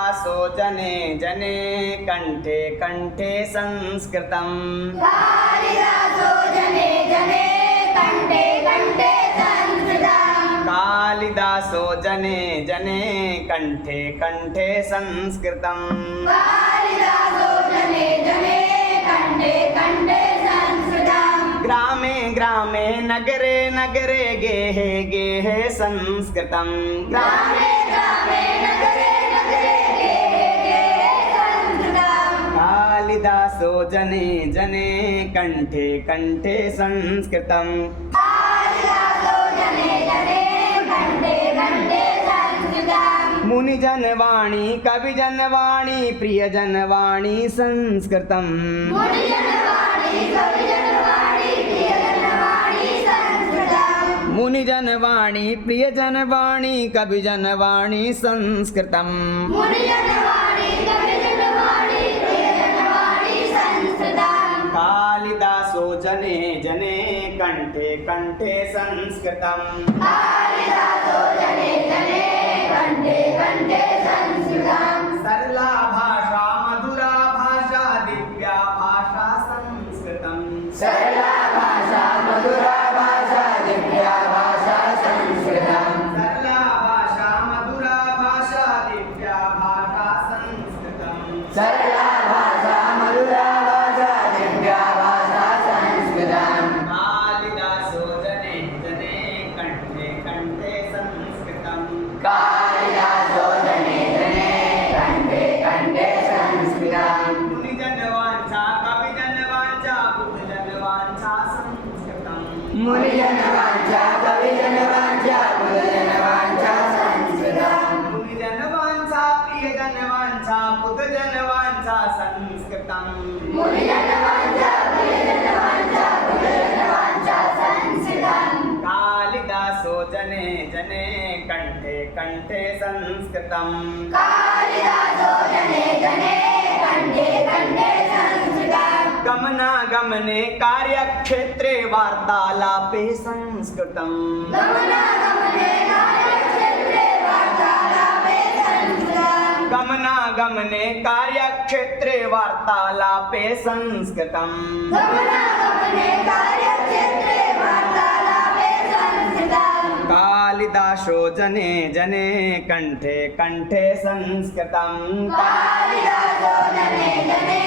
कालिदासो जने जने कंठे कंठे संस्कृतम् कालिदासो जने जने कंठे कंठे संस्कृतम् कालिदासो जने जने कंठे कंठे संस्कृतम् कालिदासो जने जने कंठे कंठे संस्कृतम् ग्रामे ग्रामे नगरे नगरे गेहे गेहे संस्कृतम् ग्रामे ग्रामे नगरे नगरे गेहे गेहे संस्कृतम् कालिदासो जने जने कंठे कंठे संस्कृतम् कालिदासो जने जने कंठे कंठे संस्कृतम् मुनिजनवाणी कविजनवाणी प्रियजनवाणी संस्कृतम् मुनिजनवाणी कविजनवाणी प्रियजनवाणी संस्कृतम् मुनिजनवाणी प्रियजनवाणी कविजनवाणी संस्कृतम् मुनिजनवाणी कविजनवाणी प्रियजनवाणी संस्कृतम् कालिदासो जने जने कंठे कंठे संस्कृतम् कालिदासो जने जने कंठे कंठे संस्कृतम् सरला भाषा मधुरा भाषा दिव्या भाषा संस्कृतम् सरला भाषा मधुरा भाषा दिव्या भाषा संस्कृतम् सरला भाषा मधुरा भाषा दिव्या भाषा संस्कृतम् सरला भाषा मधुरा भाषा दिव्या भाषा संस्कृतम् कालिदासो जने जने कंठे कंठे संस्कृतम् कालिदासो जने जने कंठे कंठे संस्कृतम् मुनिजनवाञ्छा कविजनवाञ्छा बुद्धजनवाञ्छा संस्कृतम् मुनिजनवाञ्छा कविजनवाञ्छा बुद्धजनवाञ्छा संस्कृतम् मुनिजनवाञ्छा प्रियजनवाञ्छा बुद्धजनवाञ्छा संस्कृतम् मुनिजनवाञ्छा प्रियजनवाञ्छा बुद्धजनवाञ्छा संस्कृतम् कालिदासो जने जने कंठे कंठे संस्कृतम् कालिदासो जने जने कंठे कंठे संस्कृतम् गमनागमने कार्यक्षेत्रे वार्तालापे संस्कृतम् गमनागमने कार्यक्षेत्रे वार्तालापे संस्कृतम् गमनागमने कार्यक्षेत्रे वार्तालापे संस्कृतम् गमनागमने कार्यक्षेत्रे वार्तालापे संस्कृतम् कालिदासो जने जने कंठे कंठे संस्कृतम् कालिदासो जने जने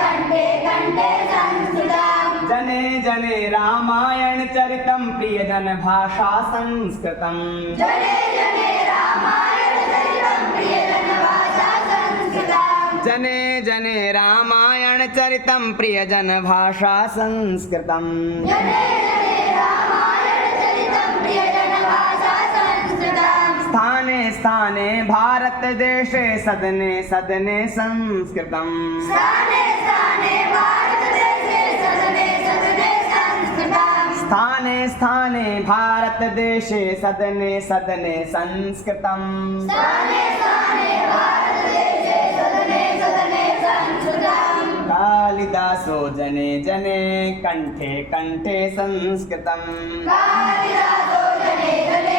कंठे कंठे संस्कृतम् जने जने रामायण चरितम् प्रियजन भाषा संस्कृतम् जने जने रामायण चरितम् प्रियजन भाषा संस्कृतम् जने जने रामायण चरितम् प्रियजन भाषा संस्कृतम् जने जने रामायण चरितम् प्रियजन भाषा संस्कृतम् स्थाने स्थाने भारत देशे सदने सदने संस्कृतम् स्थाने स्थाने भारत देशे सदने सदने संस्कृतम् स्थाने स्थाने भारत देशे सदने सदने संस्कृतम् स्थाने स्थाने भारत देशे सदने सदने संस्कृतम् कालिदासो जने जने कंठे कंठे संस्कृतम् कालिदासो जने जने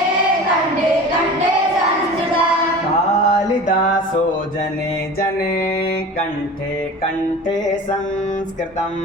कंठे कंठे संस्कृतम् कालिदासो जने जने कंठे कंठे संस्कृतम्